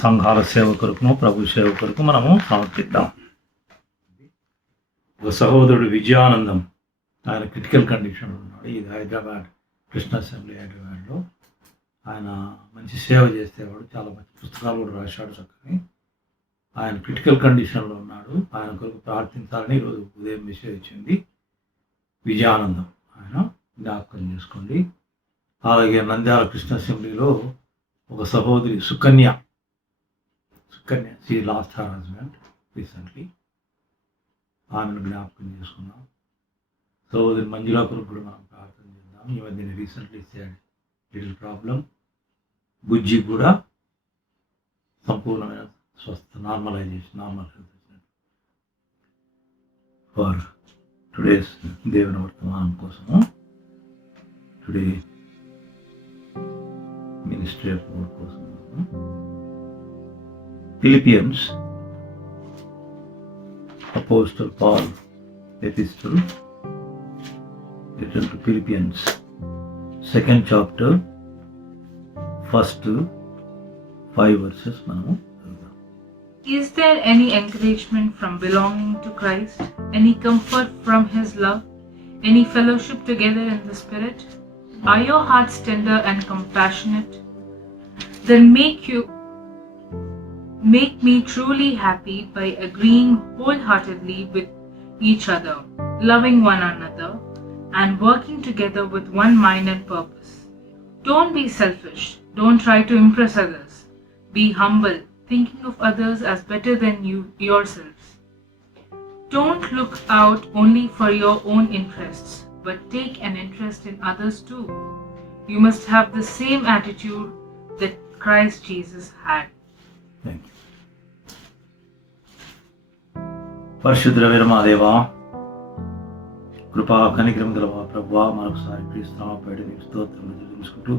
సంఘాల సేవ కొరకును ప్రభు సేవ కొరకు మనము సమర్పిద్దాం. ఒక సహోదరుడు విజయానందం, ఆయన క్రిటికల్ కండిషన్లో ఉన్నాడు. ఇది హైదరాబాద్ కృష్ణ అసెంబ్లీ హైదరాబాద్లో ఆయన మంచి సేవ చేసేవాడు, చాలా మంచి పుస్తకాలు కూడా రాశాడు చక్కని. ఆయన క్రిటికల్ కండిషన్లో ఉన్నాడు, ఆయన కొరకు ప్రార్థించాలని ఈరోజు ఉదయం మెసేజ్ వచ్చింది. విజయానందం ఆయన జ్ఞాపకం చేసుకోండి. అలాగే నంద్యాల కృష్ణ అసెంబ్లీలో ఒక సహోదరి Sukanya, she lost her husband recently, ఆమెను జ్ఞాపకం చేసుకున్నాం. సహోదరి మంజులా కొరకు కూడా మనం ప్రార్థన చేద్దాం. ఈ మధ్యన రీసెంట్లీ సాడ్ లిటిల్ ప్రాబ్లం. బుజ్జి కూడా సంపూర్ణమైన స్వస్థ, నార్మల్ హెల్త్ వచ్చినట్టు ఫర్ టుడేస్ దేవుని వర్తమానం కోసము, టుడే మినిస్ట్రీ ఆఫ్ వర్డ్ కోసము Philippians apostle Paul epistle written to Philippians, 2nd chapter, first 5 verses మనము చదువుదాం. Is there any encouragement from belonging to Christ? Any comfort from His love? Any fellowship together in the Spirit? Are your hearts tender and compassionate? Then make me truly happy by agreeing wholeheartedly with each other, loving one another, and working together with one mind and purpose. Don't be selfish. Don't try to impress others. Be humble, thinking of others as better than you yourselves. Don't look out only for your own interests, but take an interest in others too. You must have the same attitude that Christ Jesus had. Thank you. పరిశుద్ధ మా దేవా, కృపా కనికరం గలవా ప్రభువా, మరొకసారి క్రీస్తునామముపై మీకు స్తోత్రములు చెల్లించుకుంటూ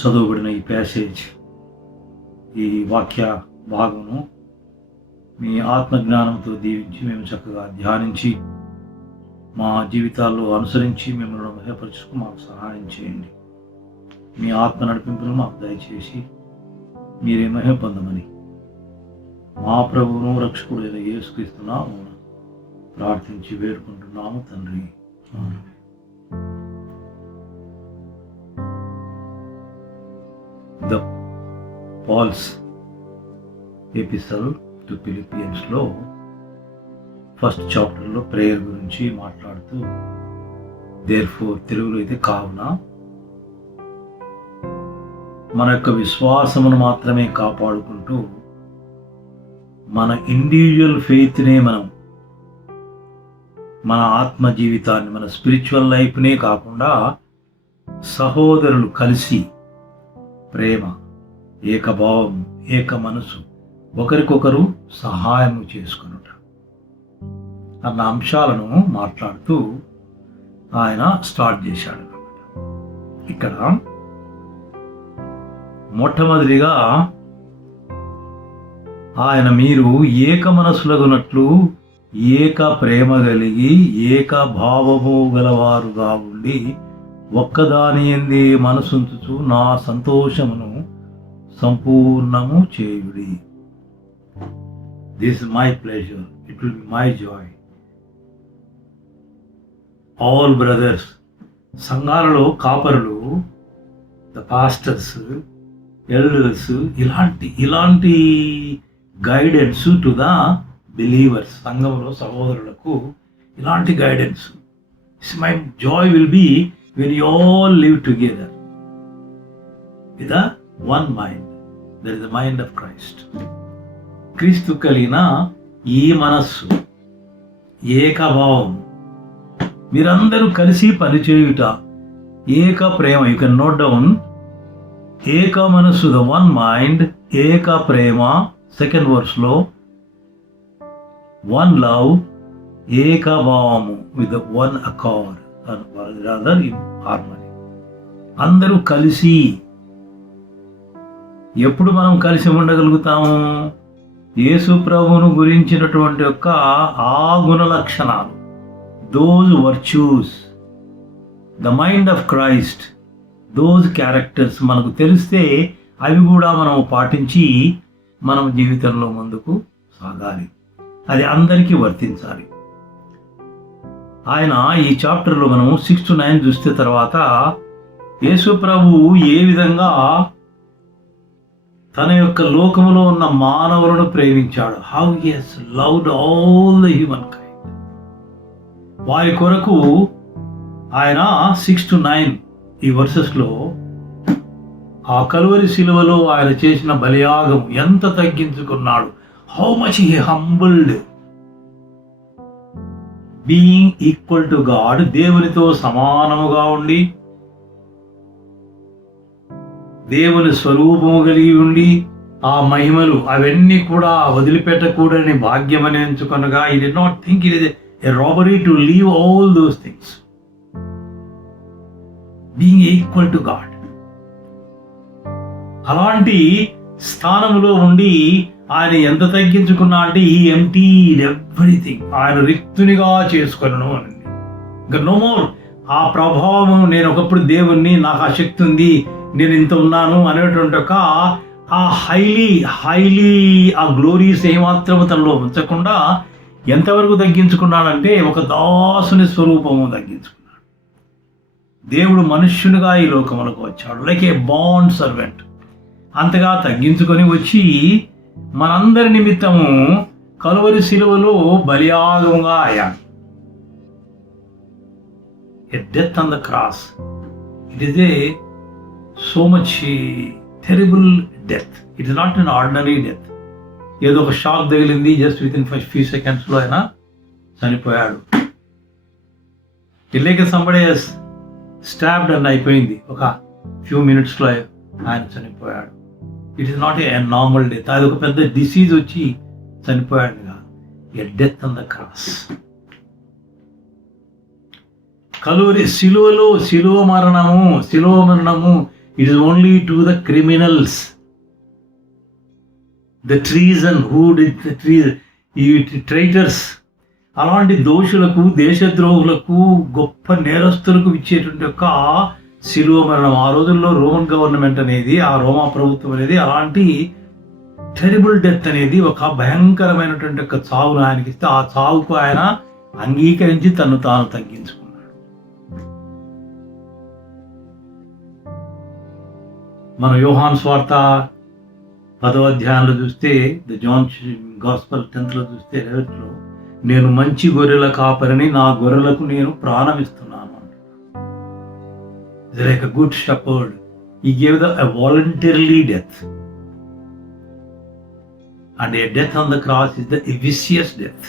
చదువుబడిన ఈ ప్యాసేజ్, ఈ వాక్య భాగమును మీ ఆత్మజ్ఞానంతో దీవించి మేము చక్కగా ధ్యానించి మా జీవితాల్లో అనుసరించి మిమ్మల్ని మహిమపరచుకు మాకు సహాయం చేయండి. మీ ఆత్మ నడిపింపును మాకు దయచేసి మీరే మహిమ పొందమని మా ప్రభువును రక్షకుడైన యేసుక్రీస్తు నామమున ప్రార్థించి వేడుకుంటున్నాము తండ్రి. ద పాల్స్ ఎపిసల్ టు ఫిలిపియన్స్ లో ఫస్ట్ చాప్టర్లో ప్రేయర్ గురించి మాట్లాడుతూ, దేర్ఫోర్ తెలుగులో అయితే కావున మన యొక్క విశ్వాసమును మాత్రమే కాపాడుకుంటూ మన ఇండివిజువల్ ఫెయిత్నే మన ఆత్మ జీవితాన్ని, మన స్పిరిచువల్ లైఫ్నే కాకుండా సహోదరులు కలిసి ప్రేమ, ఏకభావం, ఏక మనసు, ఒకరికొకరు సహాయము చేసుకునుట అన్న అంశాలను మాట్లాడుతూ ఆయన స్టార్ట్ చేశాడు. ఇక్కడ మొట్టమొదటిగా ఆయన మీరు ఏక మనసులగునట్లు ఏక ప్రేమ కలిగి ఏక భావము గలవారుగా ఉండి ఒక్కదాని యందే మనసుంచుచు నా సంతోషమును సంపూర్ణము చేయుడి. This is my pleasure, it will be my Joy. All brothers, సంఘాలలో కాపరులు, ద పాస్టర్స్, ఎల్డర్స్, ఇలాంటి గైడెన్స్ టు ద బిలీవర్స్, సంఘంలో సహోదరులకు ఇలాంటి guidance. My Joy will be when you all live together with a one mind, that is the mind of Christ. క్రీస్తు కలిగిన ఈ మనస్సు, ఏకభావం, మీరందరూ కలిసి పనిచేయుట, ఏక ప్రేమ. యూ కెన్ నోట్ డౌన్ ఏక మనస్సు, ద వన్ మైండ్, ఏక ప్రేమ. సెకండ్ వర్స్లో వన్ లవ్, ఏకభావము, with one accord, rather in harmony. అందరూ కలిసి. ఎప్పుడు మనం కలిసి ఉండగలుగుతాము? యేసు ప్రభువును గురించినటువంటి యొక్క ఆ గుణ లక్షణాలు, those virtues, the mind of Christ, those characters మనకు తెలిస్తే అవి కూడా మనం పాటించి మనం జీవితంలో ముందుకు సాగాలి. అది అందరికీ వర్తించాలి. ఆయన ఈ చాప్టర్లో మనం 6 to 9 చూస్తే తర్వాత యేసు ప్రభువు ఏ విధంగా తన యొక్క లోకములో ఉన్న మానవులను ప్రేమించాడు. How he has loved all the human kind. వారి కొరకు ఆయన 6 to 9 ఈ వర్సెస్లో ఆ కలువరి శిలువలో ఆయన చేసిన బలియాగం ఎంత తగ్గించుకున్నాడు. How much he humbled, being equal to God, దేవునితో సమానముగా ఉండి, దేవుని స్వరూపము కలిగి ఉండి, ఆ మహిమలు అవన్నీ కూడా వదిలిపెట్టకూడని భాగ్యం అని ఎంచుకొనగా ఈ did not think it is a robbery to leave all those things, being equal to God. అలాంటి స్థానంలో ఉండి ఆయన ఎంత తగ్గించుకున్నా అంటే ఈ ఎంప్టీడ్ ఎవ్రీథింగ్, ఆయన రిక్తునిగా చేసుకొనను అని. ఇంకా నో మోర్ ఆ ప్రభావం, నేను ఒకప్పుడు దేవుణ్ణి, నాకు ఆ శక్తి ఉంది, నేను ఇంత ఉన్నాను అనేటువంటి ఒక ఆ హైలీ ఆ గ్లోరీస్ ఏమాత్రము తనలో ఉంచకుండా ఎంతవరకు తగ్గించుకున్నాడంటే ఒక దాసుని స్వరూపము తగ్గించుకున్నాడు. దేవుడు మనుష్యునిగా ఈ లోకములకు వచ్చాడు, లైక్ ఏ బాండ్ సర్వెంట్. అంతగా తగ్గించుకొని వచ్చి మనందరి నిమిత్తము కలువరి శిలువలో బలియాగముగా అయ్యాడు. A death on the cross. It is a so much terrible death. It is not an ordinary death. ఏదో ఒక షాక్ తగిలింది, జస్ట్ విత్ ఇన్ ఫ్యూ సెకండ్స్లో ఆయన చనిపోయాడు. ఇల్లేక సంబడి స్టాబ్డ్ అని అయిపోయింది, ఒక ఫ్యూ మినిట్స్లో ఆయన చనిపోయాడు. It is not a normal death, అది ఒక పెద్ద డిసీజ్ వచ్చి చనిపోయాడు కాదు. A death on the cross. Calvary శిలువ మరణము it is only to the criminals, the treason, who did the traitors, అలాంటి దోషులకు, దేశద్రోహులకు, గొప్ప నేరస్తులకు ఇచ్చేటువంటి యొక్క శిలువ మరణం. ఆ రోజుల్లో రోమన్ గవర్నమెంట్ అనేది, ఆ రోమా ప్రభుత్వం అనేది అలాంటి టెరిబుల్ డెత్ అనేది, ఒక భయంకరమైనటువంటి ఒక చావును ఆయనకి ఇస్తే ఆ చావుకు ఆయన అంగీకరించి తను తాను తగ్గించుకున్నాడు. మనం యోహాను స్వార్త 10వ అధ్యాయంలో చూస్తే, ద జాన్ గాస్పల్ 10th చూస్తే 11 నేను మంచి గొర్రెల కాపరిని, నా గొర్రెలకు నేను ప్రాణం ఇస్తున్నాను అంటున్నాడు. It's like a good shepherd. He gave a voluntarily death. And a death on the cross is the vicious death,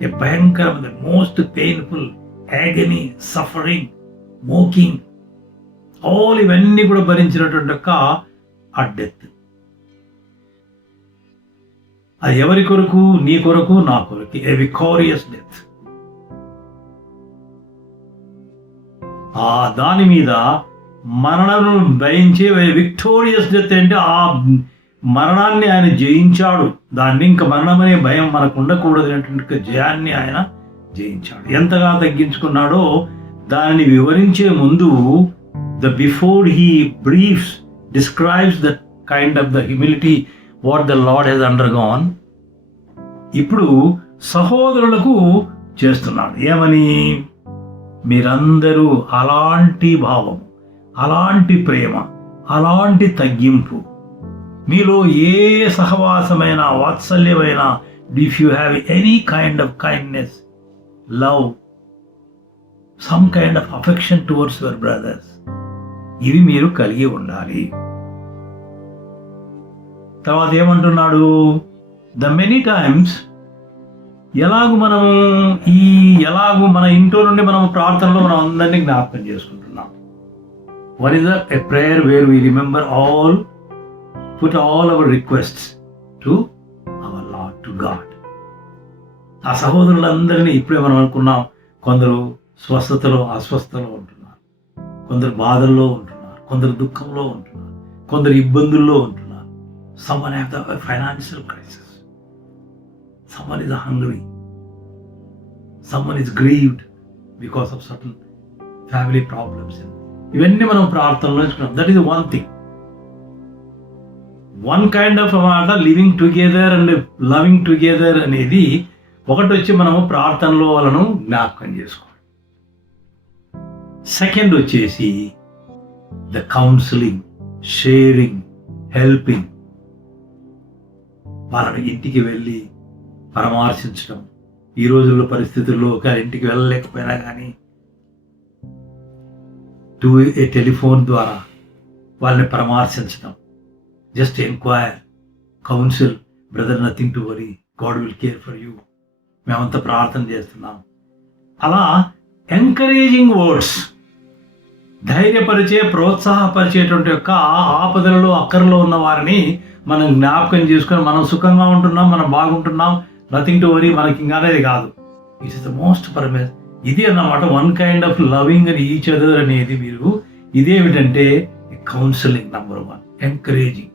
a భయంకరమైన, most painful, agony, suffering, mocking, all ఇవన్నీ కూడా భరించినటువంటి ఒక ఆ డెత్. అది ఎవరి కొరకు? నీ కొరకు, నా కొరకు. ఏ వికారియస్ డెత్. ఆ దాని మీద మరణను భయించే విక్టోరియస్ డెత్ అంటే ఆ మరణాన్ని ఆయన జయించాడు. దాన్ని ఇంకా మరణం అనే భయం మనకు ఉండకూడదు అనేటువంటి జయాన్ని ఆయన జయించాడు. ఎంతగా తగ్గించుకున్నాడో దానిని వివరించే ముందు before he briefs, describes the kind of the humility what the Lord has undergone. ఇప్పుడు సహోదరులకు చేస్తున్నాడు ఏమని? మీరందరూ అలాంటి భావం, అలాంటి ప్రేమ, అలాంటి తగ్గింపు, మీలో ఏ సహవాసమైన, వాత్సల్యమైన, if you have any kind of kindness, love, some kind of affection towards your brothers, ఇవి మీరు కలిగి ఉండాలి. తర్వాత ఏమంటున్నాడు? ద మెనీ టైమ్స్ ఎలాగూ మన ఇంట్లో నుండి మనం ప్రార్థనలో మనం అందరినీ జ్ఞాపకం చేసుకుంటున్నాం. One is a prayer where we remember all, put all our requests to our lord, to God. ఆ సహోదరులందరినీ ఇప్పుడే మనం అనుకున్నాం, కొందరు స్వస్థతలో, అస్వస్థలో ఉంటున్నారు, కొందరు బాధల్లో ఉంటున్నారు, కొందరు దుఃఖంలో ఉంటున్నారు, కొందరు ఇబ్బందుల్లో ఉంటున్నారు. Someone have the financial crisis, someone is hungry, someone is grieved because of certain family problems. ఇవన్నీ మనం ప్రార్థనలో నేర్చుకున్నాం. That is one thing, one kind of living together and loving together అనేది ఒకటి వచ్చి మనము ప్రార్థనలో వాళ్ళను జ్ఞాపకం చేసుకోవాలి. సెకండ్ వచ్చేసి ద కౌన్సిలింగ్, షేరింగ్, హెల్పింగ్. వాళ్ళని ఇంటికి వెళ్ళి పరామర్శించడం. ఈ రోజుల్లో పరిస్థితుల్లో ఇంటికి వెళ్ళలేకపోయినా కానీ టు ఏ టెలిఫోన్ ద్వారా వాళ్ళని పరామర్శించడం. Just enquire, counsel, brother nothing to worry, God will care for you, మేమంతా ప్రార్థన చేస్తున్నాం. అలా ఎంకరేజింగ్ వర్డ్స్, ధైర్యపరిచే ప్రోత్సాహపరిచేటువంటి యొక్క ఆపదలలో అక్కరలో ఉన్న వారిని మనం జ్ఞాపకం చేసుకొని మనం సుఖంగా ఉంటున్నాం, మనం బాగుంటున్నాం, నథింగ్ టు వరీ, మనకి ఇంకా అనేది కాదు. It is the most permanent. ఇది అన్నమాట వన్ కైండ్ ఆఫ్ లవింగ్ అని ఈచ్ అదర్ అనేది. మీరు ఇదేమిటంటే కౌన్సిలింగ్ నంబర్ 1, ఎంకరేజింగ్,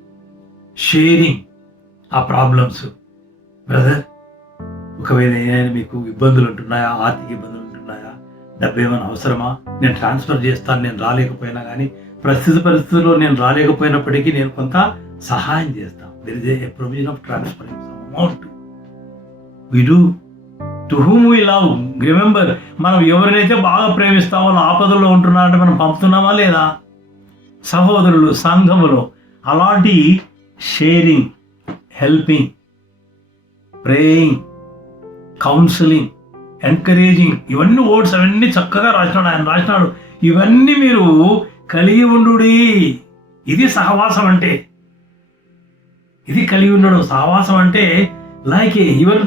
షేరింగ్ ఆ ప్రాబ్లమ్స్. బ్రదర్, ఒకవేళ ఏదైనా మీకు ఇబ్బందులు ఉంటున్నాయా, ఆర్థిక ఇబ్బందులు ఉంటున్నాయా, డబ్బు ఏమైనా అవసరమా, నేను ట్రాన్స్ఫర్ చేస్తాను, నేను రాలేకపోయినా కానీ ప్రస్తుత పరిస్థితుల్లో నేను రాలేకపోయినప్పటికీ నేను కొంత సహాయం చేస్తాను. There is a provision of transfer amount we do to whom we love. Remember, మనం ఎవరినైతే బాగా ప్రేమిస్తామో వాళ్ళు ఆపదల్లో ఉంటున్నారంటే మనం పంపుతున్నామా లేదా? సహోదరులు సంఘములో అలాంటి sharing, helping, praying, counselling, encouraging, ఇవన్నీ వర్డ్స్ అవన్నీ చక్కగా రాసినాడు ఆయన. రాసినాడు ఇవన్నీ మీరు కలిగి ఉండు. ఇది సహవాసం అంటే, ఇది కలిగి ఉండడం. సహవాసం అంటే like even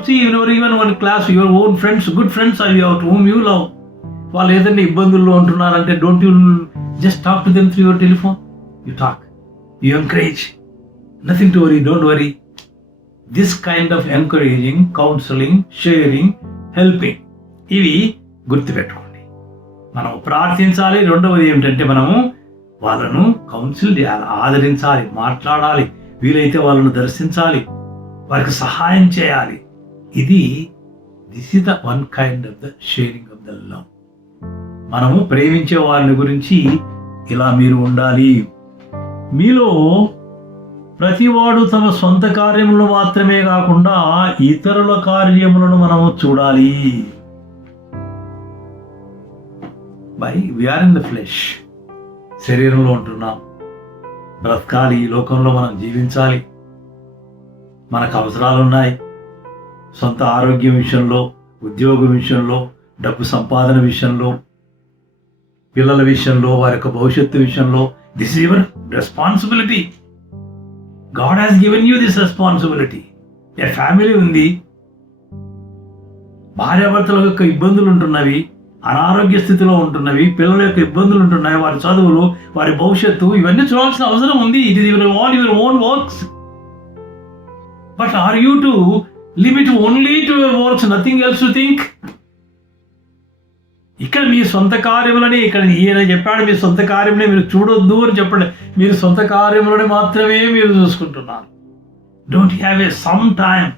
one class, your own friends, good friends are you to whom you love. వాళ్ళు ఏదైనా ఇబ్బందుల్లో ఉంటున్నారంటే don't you just talk to them through your telephone. You talk, you encourage, nothing to worry, don't worry. This kind of encouraging, counselling, sharing, helping, ఇవి గుర్తుపెట్టుకోండి. మనం ప్రార్థించాలి. రెండవది ఏమిటంటే మనము వాళ్ళను కౌన్సిల్ చేయాలి, ఆదరించాలి, మాట్లాడాలి, వీలైతే వాళ్ళను దర్శించాలి, వారికి సహాయం చేయాలి. This is the one kind of the sharing of the love. మనము ప్రేమించే వారిని గురించి ఇలా మీరు ఉండాలి. మీలో ప్రతివాడు తమ సొంత కార్యములను మాత్రమే కాకుండా ఇతరుల కార్యములను మనము చూడాలి. వీఆర్ ఇన్ ద ఫ్లెష్, శరీరంలో ఉంటున్నాం, బ్రతకాలి, ఈ లోకంలో మనం జీవించాలి, మనకు అవసరాలు ఉన్నాయి. సొంత ఆరోగ్యం విషయంలో, ఉద్యోగం విషయంలో, డబ్బు సంపాదన విషయంలో, పిల్లల విషయంలో, వారి యొక్క భవిష్యత్తు విషయంలో. This is your responsibility. God has given you this responsibility. A family ఉంది, భార్యాభర్తల యొక్క ఇబ్బందులు ఉంటున్నవి, అనారోగ్య స్థితిలో ఉంటున్నవి, పిల్లల యొక్క ఇబ్బందులు ఉంటున్నాయి, వారి చదువులు, వారి భవిష్యత్తు, ఇవన్నీ చూడాల్సిన అవసరం ఉంది. It is your own works. But are you to limit only to your works, nothing else to think? ఇక్కడ మీ సొంత కార్యములని, ఇక్కడ ఈయన చెప్పాడు మీ సొంత కార్యములని మీరు చూడొద్దు అని చెప్పండి. మీరు సొంత కార్యములని మాత్రమే మీరు చూసుకుంటున్నారు. Don't have a some time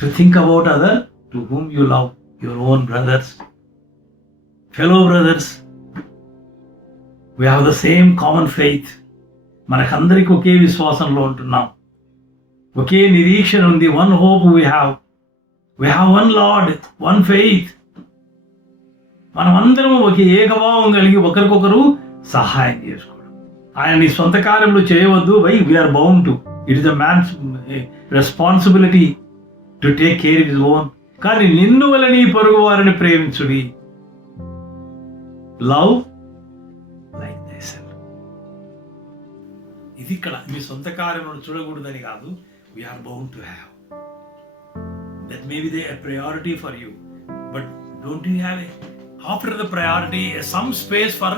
to think about other to whom you love, your own brothers, fellow brothers. We have the same common faith. మనకందరికీ ఒకే విశ్వాసంలో ఉంటున్నాం, ఒకే నిరీక్షణ ఉంది. One hope we have one lord, one faith. మనం అందరం ఒకే ఏకభావం కలిగి ఒకరికొకరు సహాయం చేసుకోవడం. ఆయన నీ సొంత కార్యములు చేయవద్దు. We are bound to, it is the man's responsibility to take care of his own. కానీ నిన్ను వల్ల నీ పొరుగు వారిని ప్రేమించుడి. Love like థైసెల్ఫ్. ఇది ఇక్కడ మీ సొంత కార్యములను చూడకూడదని కాదు. We are bound to have that. Maybe they a priority for you, but don't you have after the priority some space for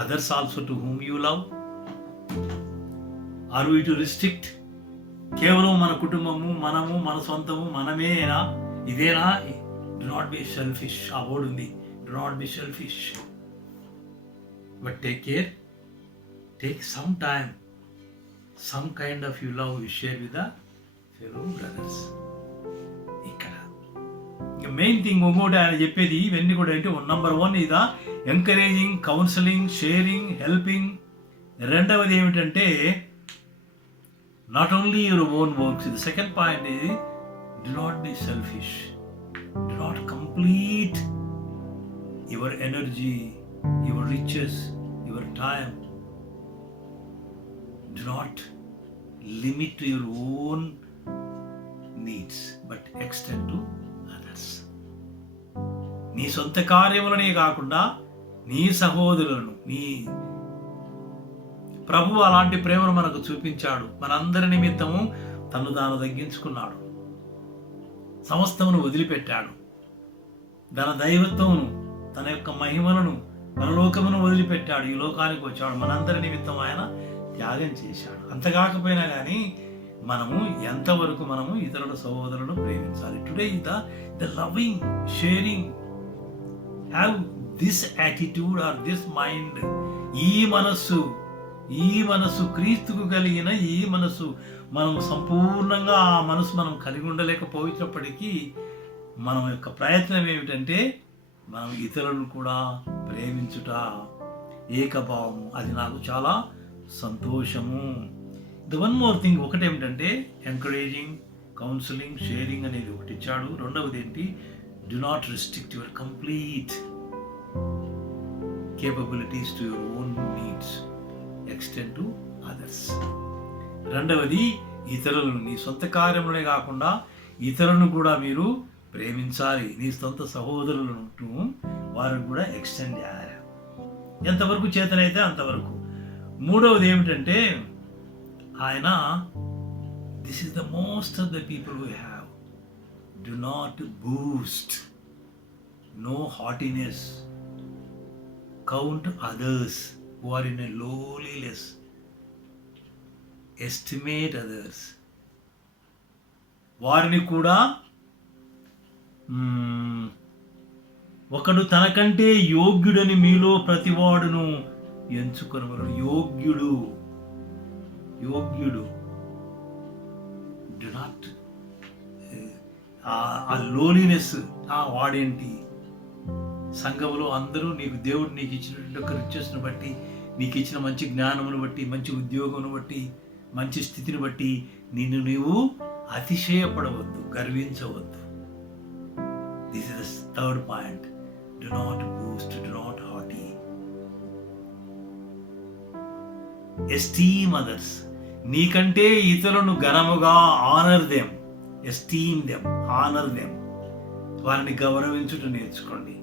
others also to whom you love? Are we to restrict? కేవలం మన కుటుంబము, మనము, మన సొంతము, మనమేనా, ఇదేనా? Do not be selfish. ఆ word ఉంది, do not be selfish, but take care, take some time, some kind of you love you share with the fellow brothers. ఇక్కడ main thing ఇంకోటి ఆయన చెప్పేది ఇవన్నీ కూడా అంటే నంబర్ 1 ఇదా ఎంకరేజింగ్, కౌన్సిలింగ్, షేరింగ్, హెల్పింగ్. రెండవది ఏమిటంటే not only your own works. The second point ఇది do not be selfish, do not complete your energy, your riches, your time. Do not limit to your own needs but extend to others. నీ సొంత కార్యములనే కాకుండా నీ సహోదరులను, నీ ప్రభువు అలాంటి ప్రేమను మనకు చూపించాడు. మనందరి నిమిత్తము తను తాను తగ్గించుకున్నాడు, సమస్తమును వదిలిపెట్టాడు. తన దైవత్వమును, తన యొక్క మహిమలను, పరలోకమును వదిలిపెట్టాడు, ఈ లోకానికి వచ్చాడు, మనందరి నిమిత్తం ఆయన త్యాగం చేశాడు. అంత కాకపోయినా కానీ మనము ఎంతవరకు మనము ఇతరుల సహోదరులను ప్రేమించాలి. Today the loving, sharing, have this attitude or this mind. ఈ మనస్సు క్రీస్తుకు కలిగిన ఈ మనస్సు మనం సంపూర్ణంగా ఆ మనసు మనం కలిగి ఉండలేకపోయినప్పటికీ మన యొక్క ప్రయత్నం ఏమిటంటే మనం ఇతరులను కూడా ప్రేమించుట, ఏకభావము. అది నాకు చాలా సంతోషము. ద వన్ మోర్ థింగ్, ఒకటేమిటంటే ఎంకరేజింగ్, కౌన్సిలింగ్, షేరింగ్ అనేది ఒకటి ఇచ్చాడు. రెండవది ఏంటి, do not restrict your complete capabilities to your own needs, extend to others. రెండవది, ఇతరులను, నీ సొంత కార్యములే కాకుండా ఇతరులను కూడా మీరు ప్రేమించాలి. నీ సొంత సహోదరులను వారిని కూడా ఎక్స్టెండ్ చేయాలి, ఎంతవరకు చేతనైతే అంతవరకు. మూడవది ఏమిటంటే ఆయన, this is the most of the people we have, do not boast, no haughtiness, count others who are in a lowliness, estimate others. వారిని కూడా ఒకడు తనకంటే యోగ్యుడని మీలో ప్రతివాడును ఎంచుకొనవలెను. యోగ్యుడు డు నాట్, ఆ లోలీనెస్, వాడేంటి, సంఘంలో అందరూ దేవుడు నీకు ఇచ్చినటువంటి ఒక రిచెస్ను బట్టి, నీకు ఇచ్చిన మంచి జ్ఞానమును బట్టి, మంచి ఉద్యోగమును బట్టి, మంచి స్థితిని బట్టి నిన్ను నీవు అతిశయపడవద్దు, గర్వించవద్దు. This is the third point. Do not boast, do not haughty. Esteem others, నీకంటే ఇతరులను ఘనముగా honour them, esteem them, honour them. వారిని గౌరవించుట నేర్చుకోండి.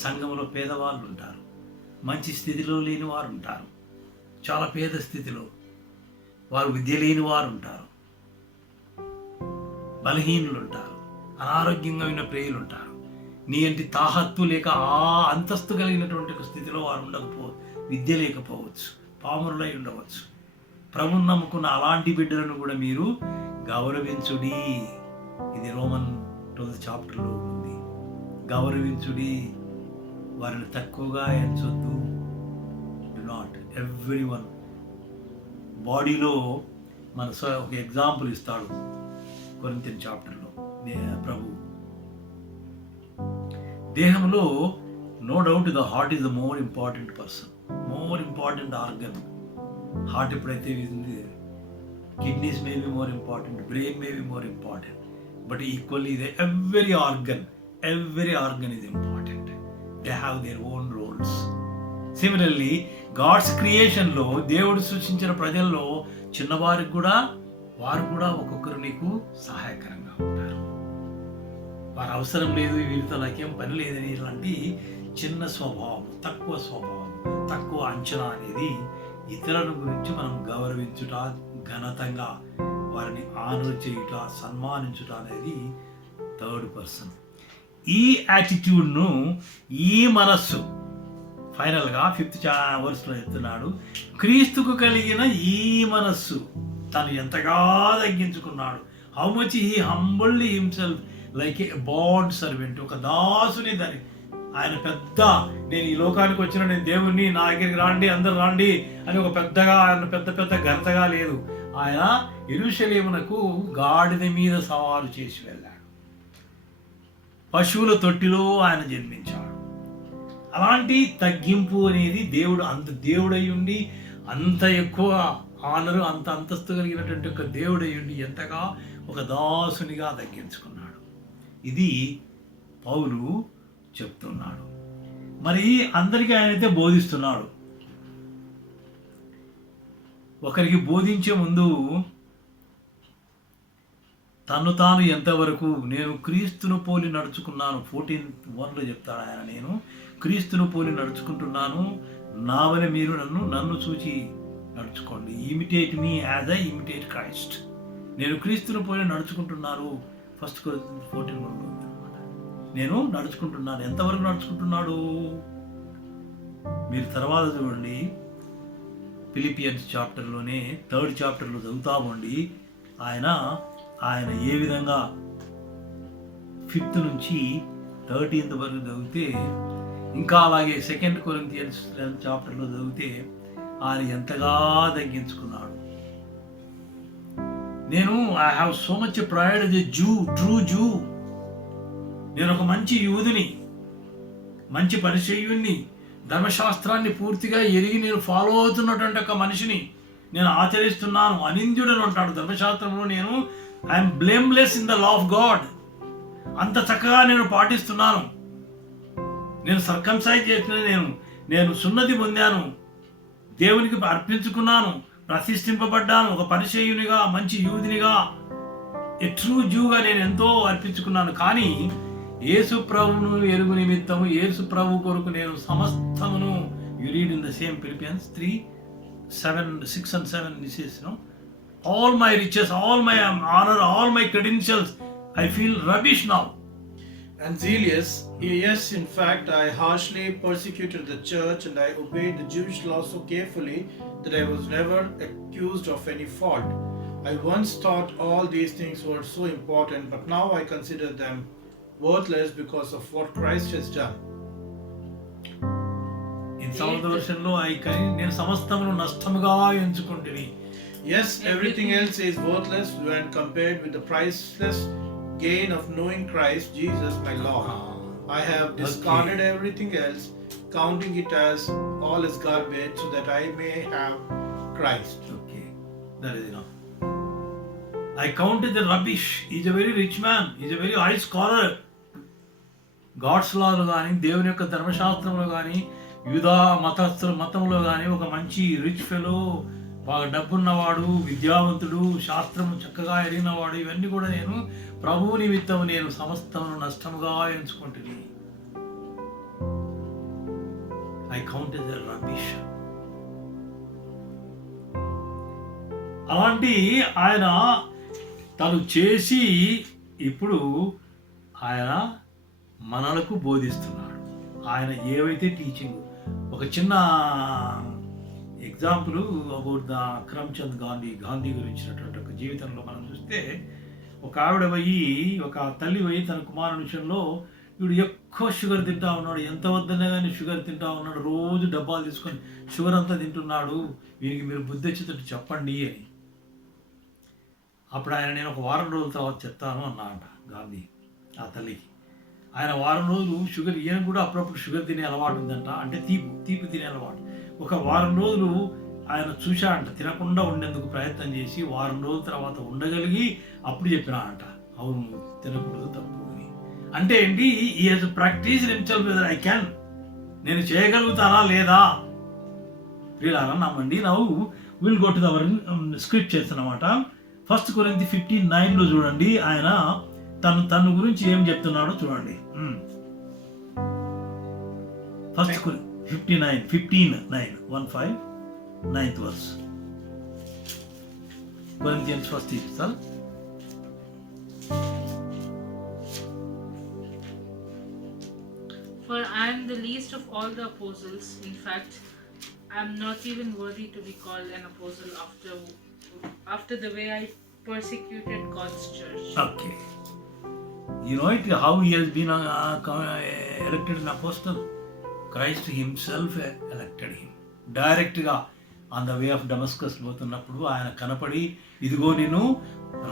సంఘంలో పేదవాళ్ళు ఉంటారు, మంచి స్థితిలో లేని వారు ఉంటారు, చాలా పేద స్థితిలో వారు విద్య లేని వారు ఉంటారు, బలహీనులు ఉంటారు, అనారోగ్యంగా ఉన్న ప్రియులు ఉంటారు. నీ అంటి తాహత్తు లేక ఆ అంతస్తు కలిగినటువంటి ఒక స్థితిలో వారు ఉండకపోవచ్చు, విద్య లేకపోవచ్చు, పామరులై ఉండవచ్చు. ప్రభువును నమ్ముకున్న అలాంటి బిడ్డలను కూడా మీరు గౌరవించుడి. ఇది రోమన్ 12th చాప్టర్లో ఉంది. గౌరవించుడి, వారిని తక్కువగా ఎంచొద్దు. Do not, every one. బాడీలో మన ఒక ఎగ్జాంపుల్ ఇస్తాడు కొరింథియన్ చాప్టర్లో ప్రభు. దేహంలో no doubt the heart is the more important person, more important organ. Heart ఎప్పుడైతే ఉంది, kidneys may be more important, brain may be more important, but equally every organ is important. They have their own roles. Similarly, God's creation లో, దేవుడు సృష్టించిన ప్రజల్లో చిన్నవారికి కూడా వారు కూడా ఒక్కొక్కరు నీకు సహాయకరంగా ఉంటారు. వారు అవసరం లేదు, వీరితో నాకేం పని లేదని ఇలాంటి చిన్న స్వభావం, తక్కువ స్వభావం, తక్కువ అంచనా అనేది ఇతరుల గురించి మనం గౌరవించుట, ఘనతంగా వారిని ఆనర్ చేయుట, సన్మానించుట అనేది థర్డ్ పర్సన్. ఈ యాటిట్యూడ్ను, ఈ మనస్సు, ఫైనల్గా 5th verseలో చెప్తున్నాడు, క్రీస్తుకు కలిగిన ఈ మనస్సు తను ఎంతగా తగ్గించుకున్నాడు. How much he humbled himself like a bond servant. ఒక దాసుని దాని ఆయన పెద్ద, నేను ఈ లోకానికి వచ్చిన, నేను దేవుణ్ణి, నా దగ్గరికి రాండి, అందరు రాండి అని ఒక పెద్దగా, ఆయన పెద్ద ఘనతగా లేదు. ఆయన యెరూషలేమునకు గాడిద మీద సవాలు చేసి వెళ్ళాడు. పశువుల తొట్టిలో ఆయన జన్మించాడు. అలాంటి తగ్గింపు అనేది దేవుడు, అంత దేవుడై ఉండి, అంత ఎక్కువ ఆనరు, అంత అంతస్తు కలిగినటువంటి ఒక దేవుడై ఉండి ఎంతగా ఒక దాసునిగా తగ్గించుకున్నాడు. ఇది పౌలు చెప్తున్నాడు. మరి అందరికీ ఆయనైతే బోధిస్తున్నాడు. ఒకరికి బోధించే ముందు తను తాను ఎంతవరకు, నేను క్రీస్తును పోలి నడుచుకున్నాను, 14:1లో చెప్తాడు ఆయన, నేను క్రీస్తును పోలి నడుచుకుంటున్నాను, నా వలె మీరు నన్ను చూచి నడుచుకోండి. Imitate me as I imitate Christ. నేను క్రీస్తును పోలి నడుచుకుంటున్నాను. 1 Corinthians 14:1 అనమాట. నేను నడుచుకుంటున్నాను. ఎంతవరకు నడుచుకుంటున్నాడు? మీరు తర్వాత చూడండి, ఫిలిపియన్స్ చాప్టర్లోనే 3rd చాప్టర్లో చదువుతా ఉండి ఆయన ఏ విధంగా 5th నుంచి 13th వరకు చదివితే, ఇంకా అలాగే 2 కొరింథియన్స్ చాప్టర్లో చదివితే ఆయన ఎంతగా తగ్గించుకున్నాడు. నేను I have so much pride as a Jew, true Jew. నేను ఒక మంచి యూదుని, మంచి పరిచయుణ్ణి, ధర్మశాస్త్రాన్ని పూర్తిగా ఎరిగి నేను ఫాలో అవుతున్నటువంటి ఒక మనిషిని నేను ఆచరిస్తున్నాను. అనింద్యుడని అంటాడు ధర్మశాస్త్రంలో. నేను I'm blameless in the law of God. అంత చక్కగా నేను పాటిస్తున్నాను. నేను సర్కంసైజ్ చేసిన, నేను సున్నతి పొందాను, దేవునికి అర్పించుకున్నాను, ప్రతిష్ఠింపబడ్డాను, ఒక పరిచయునిగా, మంచి యూదునిగా, ఏ ట్రూ జూగా నేను ఎంతో అర్పించుకున్నాను. కానీ యేసు ప్రభువును ఎరుగు నిమిత్తము, యేసు ప్రభు కొరకు నేను సమస్తమును, you read in the same Philippians 3:6 and 7, this is, all my riches, all my honor, all my credentials, I feel rubbish now. And zealous, yes, in fact, I harshly persecuted the church, and I obeyed the Jewish law so carefully that I was never accused of any fault. I once thought all these things were so important, but now I consider them worthless because of what Christ has done. In some of the version లో నేను సమస్తమును నష్టముగా ఎంచుకుంటుని. Yes, everything else is worthless when compared with the priceless gain of knowing Christ Jesus my Lord. I have discarded everything else, counting it as all as garbage, so that I may have Christ. Okay, that is enough. I counted the rubbish. He is a very rich man. He is a very high scholar. God's లాలో కానీ, దేవుని యొక్క ధర్మశాస్త్రంలో కానీ, యూదా మతంలో కానీ ఒక మంచి రిచ్ ఫెలో, బాగా డబ్బున్నవాడు, విద్యావంతుడు, శాస్త్రము చక్కగా ఎరిగినవాడు. ఇవన్నీ కూడా నేను ప్రభువు నిమిత్తం నేను సమస్తమును నష్టముగా ఎంచుకుంటుంది. I counted the rubbish. అలాంటి ఆయన తను చేసి ఇప్పుడు ఆయన మనలకు బోధిస్తున్నాడు. ఆయన ఏవైతే టీచింగ్, ఒక చిన్న example about the Karamchand Gandhi గురించినటువంటి ఒక జీవితంలో మనం చూస్తే, ఒక ఆవిడ పోయి, ఒక తల్లి పోయి తన కుమారుని విషయంలో, వీడు ఎక్కువ షుగర్ తింటా ఉన్నాడు, ఎంత వద్దనే కానీ షుగర్ తింటా ఉన్నాడు, రోజు డబ్బాలు తీసుకొని షుగర్ అంతా తింటున్నాడు, వీరికి మీరు బుద్ధి వచ్చేటట్టు చెప్పండి అని. అప్పుడు ఆయన, నేను ఒక వారం రోజుల తర్వాత చెప్తాను అన్నాడు గాంధీ ఆ తల్లికి. ఆయన వారం రోజులు షుగర్, ఈయన కూడా అప్పుడప్పుడు షుగర్ తినే అలవాటు ఉందంట, అంటే తీపి తినే అలవాటు. ఒక వారం రోజులు ఆయన చూశాడంట, తినకుండా ఉండేందుకు ప్రయత్నం చేసి వారం రోజుల తర్వాత ఉండగలిగి అప్పుడు చెప్పినాడంట, అవును తినకూడదు, తప్పు అని. అంటే ఏంటి, ఈ he's practice himself weather I can, నేను చేయగలుగుతానా లేదా. వీళ్ళ నమ్మండి. నవ్వు will go to the scriptures అన్నమాట. 1 కొరింథీ 15:9 చూడండి, ఆయన తన గురించి ఏం చెప్తున్నాడో చూడండి. 1 Corinthians 15:9 9th verse. Corinthians 1st epistle. For I am the least of all the apostles. In fact, I am not even worthy to be called an apostle after the way I persecuted God's church. Okay. You know it, how he has been elected an apostle? Christ himself elected him. డైరెక్ట్గా on the way of Damascus పోతున్నప్పుడు ఆయన కనపడి, ఇదిగో నేను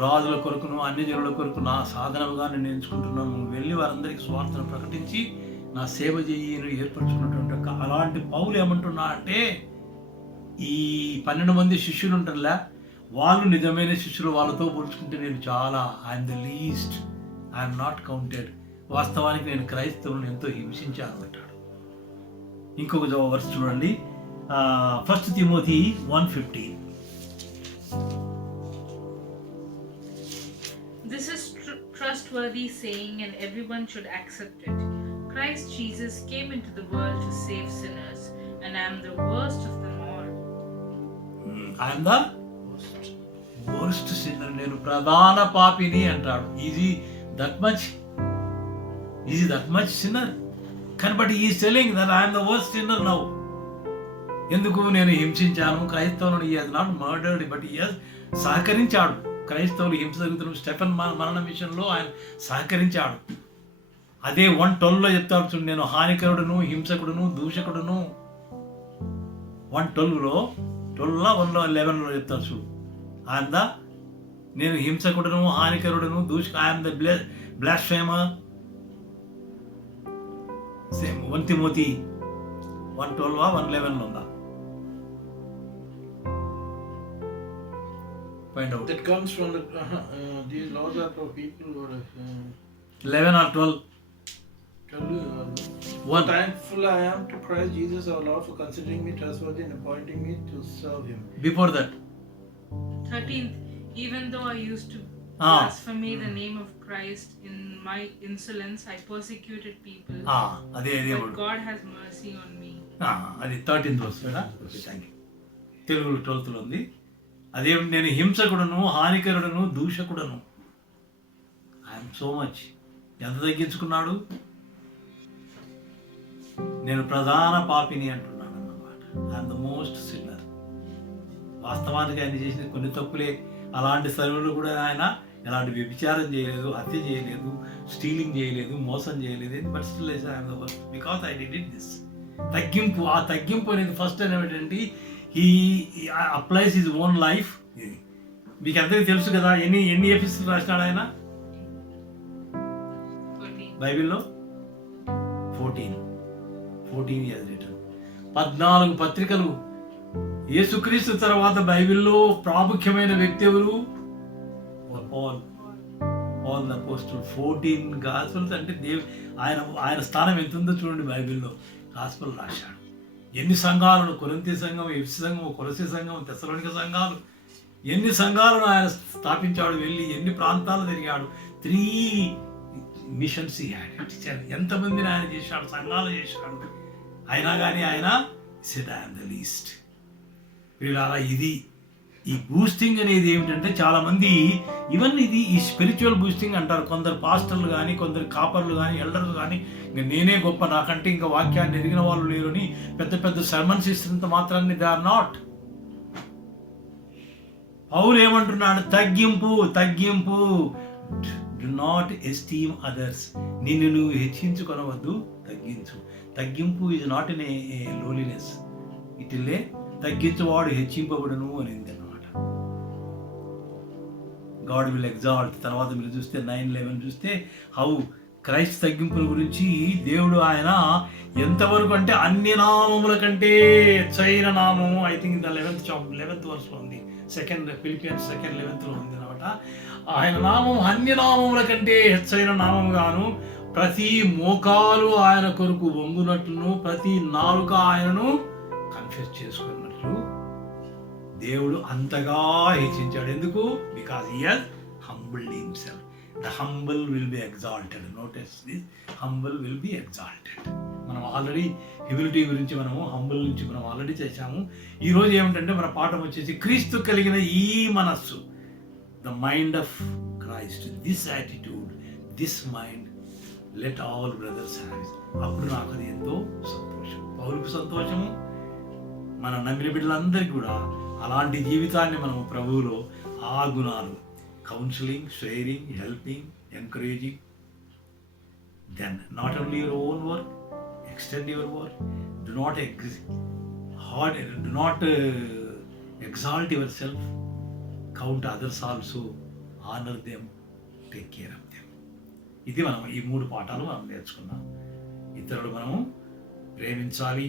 రాజుల కొరకును అన్ని జనుల కొరకు నా సాధనముగా నేను ఎంచుకుంటున్నాను, నువ్వు వెళ్ళి వారందరికీ స్వార్థను ప్రకటించి నా సేవ చేయి ఏర్పరచుకున్నటువంటి అలాంటి పౌలు ఏమంటున్నా అంటే, ఈ 12 మంది శిష్యులు ఉంటారులే, వాళ్ళు నిజమైన శిష్యులు, వాళ్ళతో పోల్చుకుంటే నేను చాలా I'm the least, I'm not counted. వాస్తవానికి నేను క్రైస్తవులను ఎంతో హింసించాను అంటాడు. ఇంకొక వర్స్ చూడండి, 1 Timothy 1:15. This is trustworthy saying, and everyone should accept it. Christ Jesus came into the world to save sinners, and I am the worst of them all. I am the worst sinner. నేను ప్రధాన పాపిని అంటాడు. Easy that much sinner. But he is telling that I am the worst sinner now. ఎందుకు నేను హింసించాను క్రైస్తవులను, ఈ has not murdered but ఈ has సహకరించాడు. క్రైస్తవులు హింస జరుగుతున్న స్టెఫెన్ మరణం విషయంలో ఆయన సహకరించాడు. అదే 1:12లో చెప్తాడు చూడు, నేను హానికరుడును, హింసకుడును, దూషకుడును. 1:12లో 1:11లో చెప్తాడు చూడు, ఆయన నేను హింసకుడును, హానికరుడును, ఐఎమ్ ద బ్లాస్ఫేమర్. సేమ్ 1 తిమోతి 1:12 1:11 ఉందా? Find out. That comes from these laws are for people who are 11 or 12. One. Thankful I am to Christ Jesus our Lord for considering me trustworthy and appointing me to serve Him. Before that. 13th, even though I used to Ah. blaspheme the name of Christ in my insolence, I persecuted people. అదే But God has mercy on me. అది 13th verse కదా. Okay, thank you. తెలుగులో 12th ఉంది. అదేమిటి, నేను హింసకుడును, హానికరుడును, దూషకుడును. I'm so much. ఎంత తగ్గించుకున్నాడు? నేను ప్రధాన పాపిని అంటున్నాడు అన్నమాట. I'm the most sinner. వాస్తవానికి ఆయన చేసిన కొన్ని తప్పులే. అలాంటి సమయంలో కూడా ఆయన ఎలాంటి వ్యభిచారం చేయలేదు, హత్య చేయలేదు, స్టీలింగ్ చేయలేదు, మోసం చేయలేదు. But still I'm the worst because I did it this. తగ్గింపు, ఆ తగ్గింపు అనేది ఫస్ట్ ఏమిటంటే he applies his own life. మీకు అందరికీ తెలుసు కదా, ఎన్ని ఎపిసోడ్స్ రాసినాడు ఆయన 14. బైబిల్లో? 14 ఇయర్స్ రిటర్న్. 14 పత్రికలు. యేసుక్రీస్తు తర్వాత బైబిల్లో ప్రాముఖ్యమైన వ్యక్తి ఎవరు? Paul the apostle. 14 గాస్పెల్స్ అంటే ఆయన స్థానం ఎంత ఉందో చూడండి. బైబిల్లో గాస్పెల్ రాశాడు. ఎన్ని సంఘాలను, కొరింథీ సంఘం, ఎఫెసు సంఘం, కొలసీ సంఘం, తెస్సలోనిక సంఘాలు, ఎన్ని సంఘాలను ఆయన స్థాపించాడు. వెళ్ళి ఎన్ని ప్రాంతాలు తిరిగాడు. 3 మిషన్స్ ఎంతమందిని ఆయన చేశాడు, సంఘాలు చేశాడు. అయినా కానీ ఆయన said I am the least. వీళ్ళారా, ఇది ఈ బూస్టింగ్ అనేది ఏమిటంటే చాలామంది ఈవెన్ ఇది ఈ స్పిరిచువల్ బూస్టింగ్ అంటారు. కొందరు పాస్టర్లు కానీ, కొందరు కాపర్లు కానీ, ఎల్డర్లు కానీ, ఇంకా నేనే గొప్ప, నాకంటే ఇంకా వాక్యాన్ని ఎదిగిన వాళ్ళు లేరు అని పెద్ద పెద్ద సర్మన్స్ ఇస్తున్నంత మాత్రాన్ని దే ఆర్ నాట్. పౌలు ఏమంటున్నాడు? తగ్గింపు. Do not esteem others. నిన్ను నువ్వు హెచ్చించుకొనవద్దు, తగ్గించు. తగ్గింపు is not in a lowliness. ఇటులే తగ్గించువాడు హెచ్చింపబడును అనింది అన్నమాట. God will exalt. తర్వాత మీరు చూస్తే 9:11 చూస్తే హౌ క్రైస్ట్ తగ్గింపుల గురించి దేవుడు ఆయన ఎంతవరకు అంటే అన్ని నామముల కంటే హెచ్చైన నామము. ఐ థింక్ ద 11th వర్స్లో ఉంది. ఫిలిపియన్స్ 2:11లో ఉంది అనమాట. ఆయన నామం అన్ని నామముల కంటే హెచ్చైన నామము గాను, ప్రతి మోకాలు ఆయన కొరకు వంగునట్లును, ప్రతి నాలుక ఆయనను కన్ఫెస్ చేసుకున్నట్లు దేవుడు అంతగా హెచ్చించాడు. ఎందుకు? Because he has humbled himself. The humble will be exalted. Notice this, humble will be exalted. మనం ఆల్రెడీ హ్యూమిలిటీ గురించి, మనము హంబుల్ నుంచి మనం ఆల్రెడీ చేశాము. ఈరోజు ఏమిటంటే మన పాఠం వచ్చేసి క్రీస్తు కలిగిన ఈ మనస్సు, the mind of Christ. This attitude, this mind let all brothers have. అప్పుడు నాకు అది ఎంతో సంతోషం. పౌలుకు సంతోషము, మన నమ్మిన బిడ్డలందరికీ కూడా అలాంటి జీవితాన్ని మనము ప్రభువులో ఆ గుణాలు, counselling, sharing, helping, encouraging, then not only your own work, extend your work. Do not exalt yourself. Count others also. Honor them. Take care of them. ఇది మనం ఈ 3 పాఠాలు మనం నేర్చుకున్నాం. ఇతరులు మనము ప్రేమించాలి.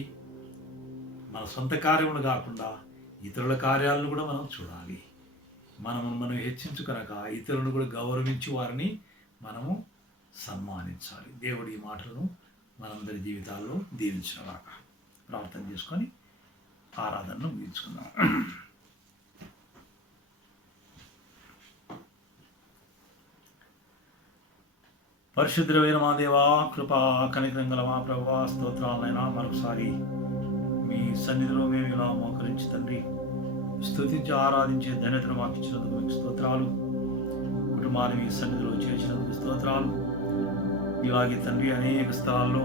మన సొంత కార్యములు కాకుండా ఇతరుల కార్యాలను కూడా మనం చూడాలి. మనం హెచ్చించుకనక ఇతరులను కూడా గౌరవించి వారిని మనము సన్మానించాలి. దేవుడి ఈ మాటలను మనందరి జీవితాల్లో దీవించుగాక. ప్రార్థన చేసుకొని ఆరాధనను ముగించుకుందాం. పరిశుద్ధమైన మా దేవా, కృపా కనికరం గల మా ప్రభువా, స్తోత్రాలైనా మరొకసారి మీ సన్నిధిలో మేము ఇలా మోకరించి తండ్రి స్తుతించి ఆరాధించే ధన్యతను మాకు ఇచ్చినందుకు మీకు స్తోత్రాలు. కుటుంబాన్ని మీ సన్నిధిలో చేర్చినందుకు స్తోత్రాలు. ఇలాగే తండ్రి అనేక స్థలాల్లో,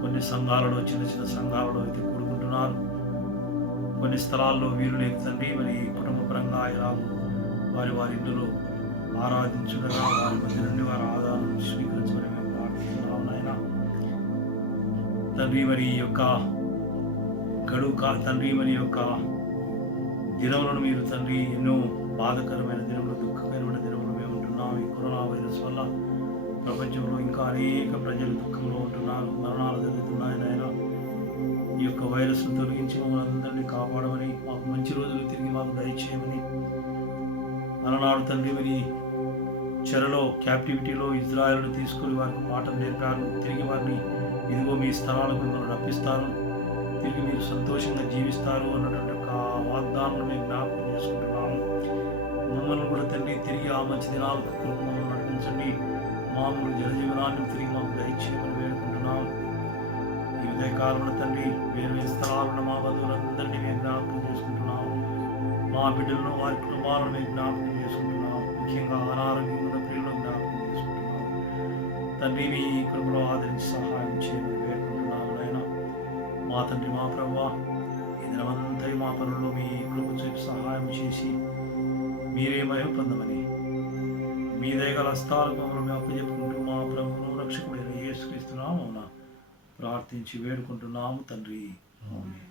కొన్ని సంఘాలలో, చిన్న చిన్న సంఘాలలో అయితే కూడుకుంటున్నారు. కొన్ని స్థలాల్లో వీలు లేక తండ్రి మరి కుటుంబ పరంగా ఎలాగో వారి వారి ఇంట్లో ఆరాధించుడగా వారి మధ్య నుండి వారి ఆధారం స్వీకరించమని మేము ప్రార్థిస్తున్నాం నాయన. తండ్రి మరి ఈ యొక్క తండ్రి మరి యొక్క దినములను మీరు తండ్రి ఎన్నో బాధకరమైన దినములు, దుఃఖకరమైన దినములు మేము ఉంటున్నాం. ఈ కరోనా వైరస్ వల్ల ప్రపంచంలో ఇంకా అనేక ప్రజలు దుఃఖంలో ఉంటున్నారు, మరణాలు జరుగుతున్నాయి నాయన. ఈ యొక్క వైరస్ను తొలగించి మమ్మల్ని అందరినీ కాపాడమని, మాకు మంచి రోజులు తిరిగి మాకు దయచేయమని. అలనాడు తండ్రి మరి చెరలో క్యాప్టివిటీలో ఇజ్రాయెల్ను తీసుకొని వారికి పాఠం నేర్పారు. తిరిగి వారిని ఇదిగో మీ స్థలాలకు మిమ్మల్ని రప్పిస్తారు, తిరిగి మీరు సంతోషంగా జీవిస్తారు అన్నటువంటి ఒక వాగ్దానం మేము జ్ఞాపకం చేసుకుంటున్నాము. మమ్మల్ని కూడా తండ్రి తిరిగి ఆ మంచి దినాలకు మమ్మల్ని నడిపించండి. మామూలు జనజీవనాన్ని తిరిగి మాకు దయచేయమని వేడుకుంటున్నాం. ఈ ఉదయకాలంలో తండ్రి వేరు వేరు స్థలాలను మా బంధువులందరినీ మేము జ్ఞాపకం చేసుకుంటున్నాము. మా బిడ్డలను వారి కుటుంబాలను మేము జ్ఞాపకం చేసుకుంటున్నాం. ముఖ్యంగా అనారోగ్యంగా ఉన్న ప్రియులను జ్ఞాపకం చేసుకుంటున్నాం. తండ్రి మీ కృపలో ఆదరించి సహాయం చేయమని వేడుకుంటున్నాము నాయన. మా తండ్రి మా ప్రభువా, ఈ దినమంతా మా పనుల్లో మీ కృప చూపి సహాయం చేసి మీరే మహిమ పొందమని మీ దయగల హస్తాలకు మమ్మల్ని అప్పచెప్పుకుంటూ మా ప్రభువును రక్షకుడైన యేసుక్రీస్తు నామమున ప్రార్థించి వేడుకుంటున్నాము తండ్రి. ఆమేన్.